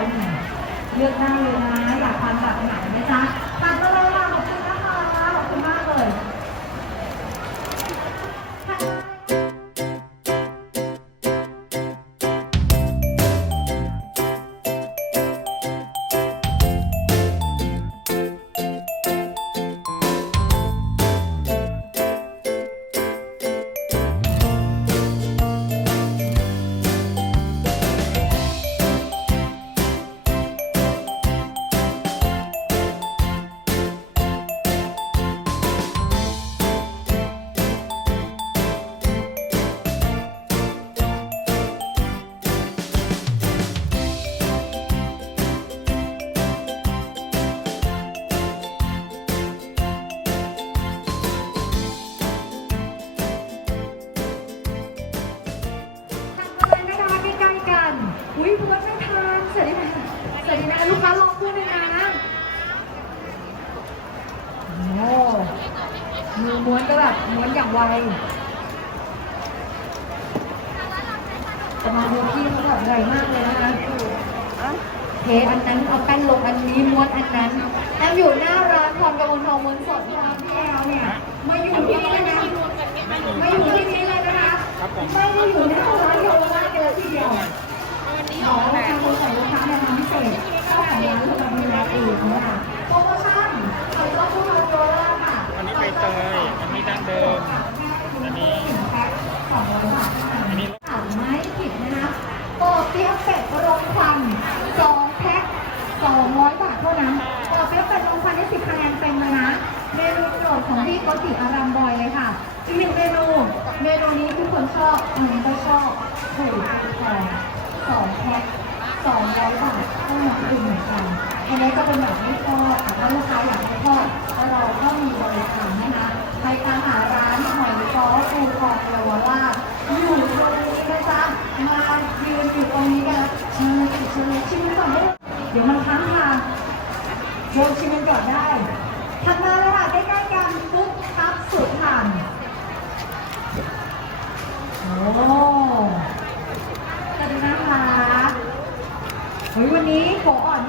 อยหนึ่งเลือกได้เลยนะอยากทานแบบไหนนะจ๊ะตัดมาเลย นะลูกค้ารอเพื่อนเลยนะโอ้มือม้วนก็แบบม้วนอย่างไวแต่มาดูพี่เขาแบบไวมากเลยนะคะเทอันนั้นเอาแป้นลงอันนี้ม้วนอันนั้นแล้วอยู่หน้าร้านพรกมลทองม้วนสดร้านพี่แอลเนี่ยมาอยู่ที่นี่เลยนะมาอยู่ที่นี่ อันนี้ใบเตยอันนี้ดั้งเดิม อันนี้แพ็คสองร้อยบาทอันนี้อ่านไม่ผิดนะคะปรเปี๊ยะเป็ดรมควันสองแพ็คสองร้อยบาทเท่านั้นปรเปี๊ยะเป็ดรมควันได้สิบคะแนนเต็มเลยนะ เมนูโปรดของพี่โกติอารามบอยเลยค่ะ อีกหนึ่งเมนู เมนูนี้ทุกคนชอบอันนี้ก็ชอบถูกแพงสองแพ็คสองร้อยบาทเท่านั้นเองเหมือนกันอันนี้ก็เป็นแบบไม่ทอ ดแต่ถ้าลูกค้าอยากให้ทอดเราก็มีบริการนะคะไปตามหาร้านหอยจ้อปูทองเยาวราชอยู่ตรงนี้นะจ๊ะมายืนอยู่ตรงนี้กันเชิญเชิญชิมก่อนได้เดี๋ยวมันค้างคาโยนชิมกันก่อนได้ถัดมาเลยค่ะใกล้ๆกันปุ๊บครับสุดผ่านโอ้สวัสดีนะคะเฮ้ยวันนี้โขอ่อน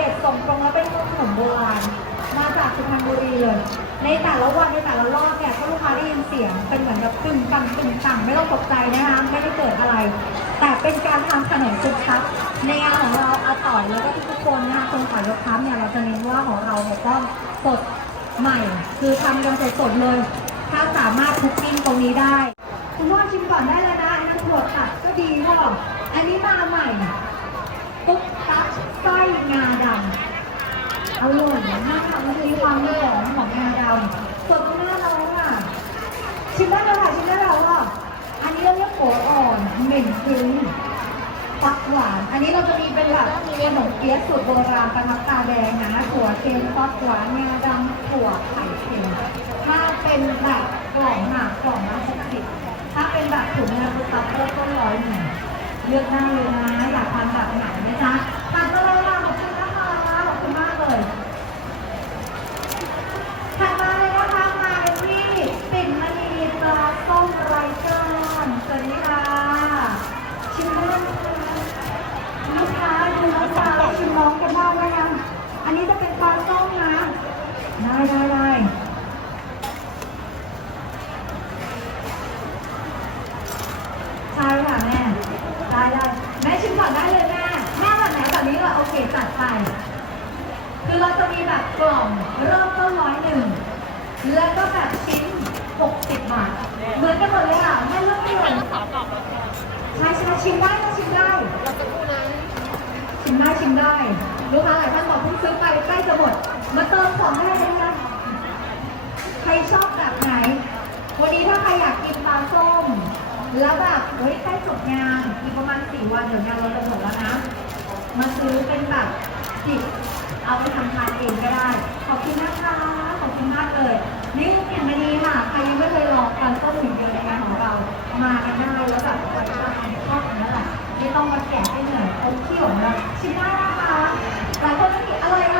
ด็ดส่งตรงแล้วเป็นขนมโบราณมาจากสุพรรณบุรีเลย ในแต่ละวันในแต่ละรอบเนี่ยถ้าลูกค้าได้ยินเสียงเป็นเหมือนแบบตึงตังตึงตังไม่ต้องตกใจนะคะไม่ได้เกิดอะไร แต่เป็นการทำขนมจุกครับในงานของเราอาต่อยแล้วก็ทุกคนนะคะคนขายยกครับเนี่ยเราจะเน้นว่าของเราเนี่ยต้องสดใหม่ คือทำกันสดๆเลย ถ้าสามารถคุกกิ้งตรงนี้ได้ คุณพ่อชิมก่อนได้เลยนะอันนั้นถั่วตัดก็ดีพ่ออันนี้มาใหม่ ตุ๊กตั๊กไส้งาดำอร่อยมากมันจะมีความหอมของงาดำสดมาเลยอะ ชิมได้แล้วค่ะชิมได้แล้วอะอันนี้เราเรียกโกอ่อนเหม็นซึ้งปักหวาน อันนี้เราจะมีเป็นแบบขนมเปี๊ยะสูตรโบราณประทับตาแดงนะถั่วเค็มปักหวานงาดำถั่วไข่เค็มถ้าเป็นแบบกล่องหนักกล่องละหกสิบถ้าเป็นแบบถุงงินตับเริ่มต้นร้อยหนึ่งเลือกได้เลยนะ ควากทานแบบไหนนะจ๊ะตัดมาเลยค่ะขอบคุณนะคะขอบคุณมากเลยถัดมาเลยนะคะมาเป็นที่ปิ่นมณีปลาส้มไรก้านสวัสดีค่ะชิมได้นะคะลูกค้าดูน้ำตาชิมน้องกันบ้างไหมยังอันนี้จะเป็นปลาส้มนะได้ได้ได้ ใช่ค่ะแม่ ได้ได้แม่ชิมก่อนได้เลยแม่ แม่แบบไหนแบบนี้เราโอเคจัดไป คือเราจะ มีแบบกล่องเริ่มต้นร้อยหนึ่งแล้วก็แบบชิ้น 60 บาท เหมือนกันหมดเลยอะแม่เลือกไม่เลยใช่ใช่ชิมได้ก็ชิมได้ชิมได้ชิมได้ ลูกค้าหลายท่านบอกเพิ่งซื้อไปใกล้จะหมด มาเติมของได้เลยนะใครชอบแบบไหน วันนี้ถ้าใครอยากกินปลาส้ม แล้วแบบเฮ้ยใกล้จบงานอีกประมาณสี่วันเดี๋ยวงานเราจะหมดแล้วนะ มาซื้อเป็นแบบจิบ เอาไปทำทานเองก็ได้ ขอบคุณนะคะ ขอบคุณมากเลย นี่อย่างนี้ค่ะ ใครยังไม่เคยลองการต้มหนึ่งเดียวในงานของเรา มากันได้แล้วแบบใครชอบชอบอันนั่นแหละไม่ต้องมาแกะให้เหนื่อยเอาเขี้ยวนะชิมได้นะคะ หลายคนจะกินอะไรอะ